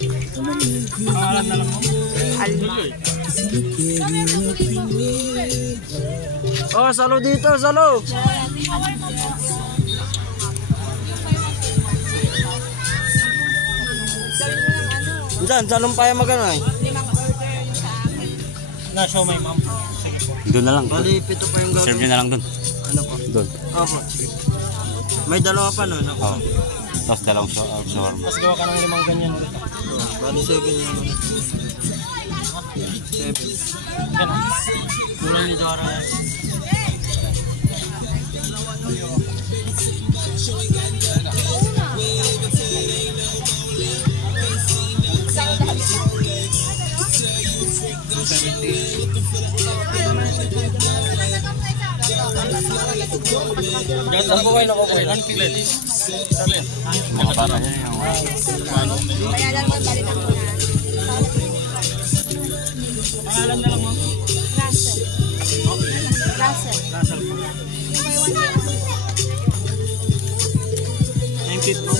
Pangalan na lang mo? Alma. Oh, salo dito, salo. Diyan, salong pa yung magana eh. Na, show my mom. Sige po. Doon na lang. Bali, pito pa yung Serve gagawin. nyo na lang doon. Ano po? Doon. Opo, sige. May dalawa pa no? Oo. Tapos dalawang shawarma. Tapos gawa ka ng 5 ganyan ulit. Bali 7 yung ano. 7. Yan. Kulang ni Dara. Gata po kayo na po kayo. Antilen. Salin. Mga bata niya yung... Kaya lang magbalik ako na. Pangalan na lang mo? Russell. Russell. Russell po. 9 feet po.